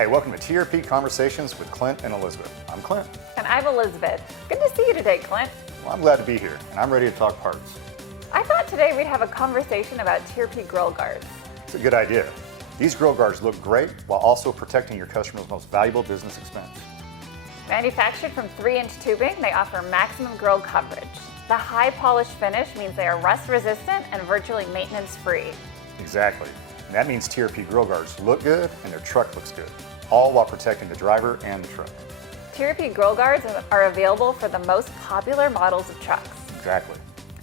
Hi, welcome to TRP Conversations with Clint and Elizabeth. I'm Clint. And I'm Elizabeth. Good to see you today, Clint. Well, I'm glad to be here, and I'm ready to talk parts. I thought today we'd have a conversation about TRP Grille Guards. It's a good idea. These grill guards look great while also protecting your customer's most valuable business expense. Manufactured from 3-inch tubing, they offer maximum grill coverage. The high polished finish means they are rust resistant and virtually maintenance free. Exactly. And that means TRP grill guards look good and their truck looks good, all while protecting the driver and the truck. TRP Grille Guards are available for the most popular models of trucks. Exactly.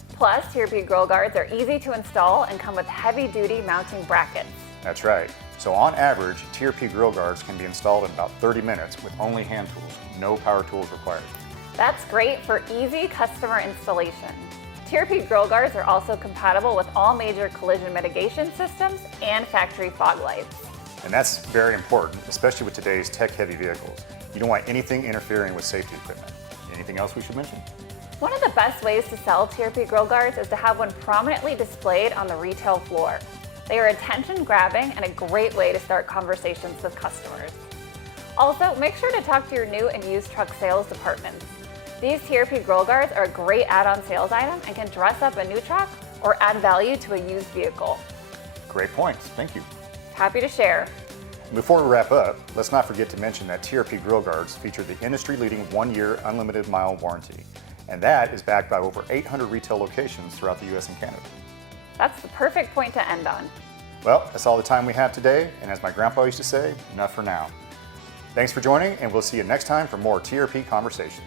Plus, TRP Grille Guards are easy to install and come with heavy-duty mounting brackets. That's right. So on average, TRP grill guards can be installed in about 30 minutes with only hand tools, no power tools required. That's great for easy customer installation. TRP Grille Guards are also compatible with all major collision mitigation systems and factory fog lights. And that's very important, especially with today's tech-heavy vehicles. You don't want anything interfering with safety equipment. Anything else we should mention? One of the best ways to sell TRP Grille Guards is to have one prominently displayed on the retail floor. They are attention-grabbing and a great way to start conversations with customers. Also, make sure to talk to your new and used truck sales departments. These TRP Grille Guards are a great add-on sales item and can dress up a new truck or add value to a used vehicle. Great points, thank you. Happy to share. Before we wrap up, let's not forget to mention that TRP grill guards feature the industry-leading 1-year unlimited mile warranty. And that is backed by over 800 retail locations throughout the US and Canada. That's the perfect point to end on. Well, that's all the time we have today, and as my grandpa used to say, enough for now. Thanks for joining, and we'll see you next time for more TRP Conversations.